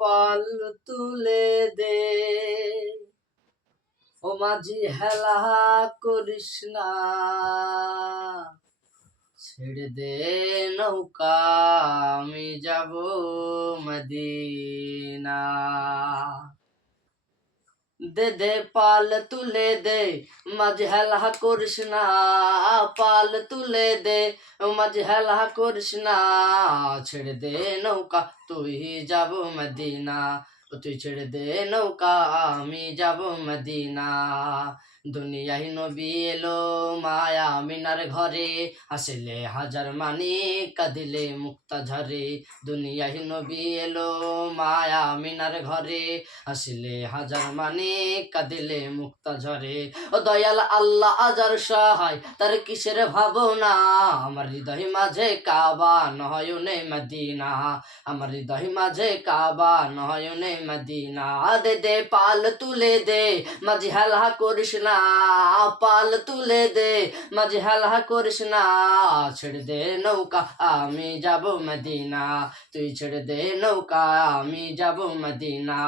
পাল তুলে দে, ও মাঝি হেলা করিস না, ছেড়ে দে নৌকা আমি যাব মদিনা। দে দে পাল তুলে দে, মাঝি হেলা করিস না, পাল তুলে দে, মাঝি হেলা করিস না, ছেড়ে দে নৌকা তুই যাব মদিনা, তুই ছেড়ে দে নৌকা আমি যাব মদিনা। দুনিয়ায় নবী এলো মায়া মিনার ঘরে, হাসিলে হাজার মানি কাঁদিলে মুক্তা ঝরে। দুনিয়ায় নবী এলো মায়া মিনার ঘরে, হাসিলে হাজার মানি কাঁদিলে মুক্তা ঝরে। ও দয়াল আল্লাহ আজার সহায় তার কিসের ভাবনা, আমার হৃদয় মাঝে কাবা নয়নে মদিনা, আমার হৃদয় মাঝে কাবা নয়নে মদিনা। দে দে পাল তুলে দে, মাঝি হেলা করিস না, পাল তুলে দে, মাঝি হেলা করিস না, ছেড়ে দে নৌকা আমি যাব মদিনা, তুই ছেড়ে দে নৌকা আমি যাব মদিনা।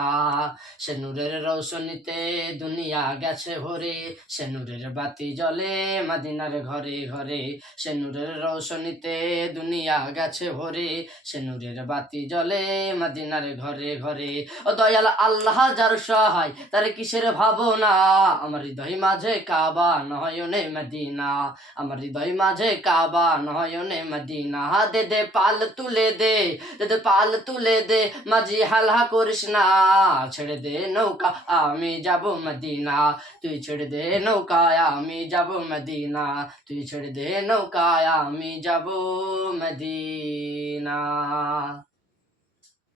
সে নূরের রৌশনীতে দুনিয়া গেছে ভরে, সে নূরের বাতি জ্বলে মদিনার ঘরে ঘরে, সে নূরের রৌশনীতে দুনিয়া গেছে ভরে, সে নূরের বাতি জ্বলে মদিনার ঘরে ঘরে। ও দয়াল আল্লাহ যার সহায় তার কিসের ভাবনা, আমার হৃদয় মাঝে কাবা নয়নে মদিনা, আমার হৃদয় মাঝে কাবা নয়নে মদিনা। দে দে পাল তুলে দে, দে দে পাল তুলে দে, মাঝি হেলা করিস না, ছেড়ে দে নৌকা আমি যাব মদিনা, তুই ছেড়ে দে নৌকায় আমি যাব মদিনা, তুই ছেড়ে দে নৌকায় আমি যাব মদিনা।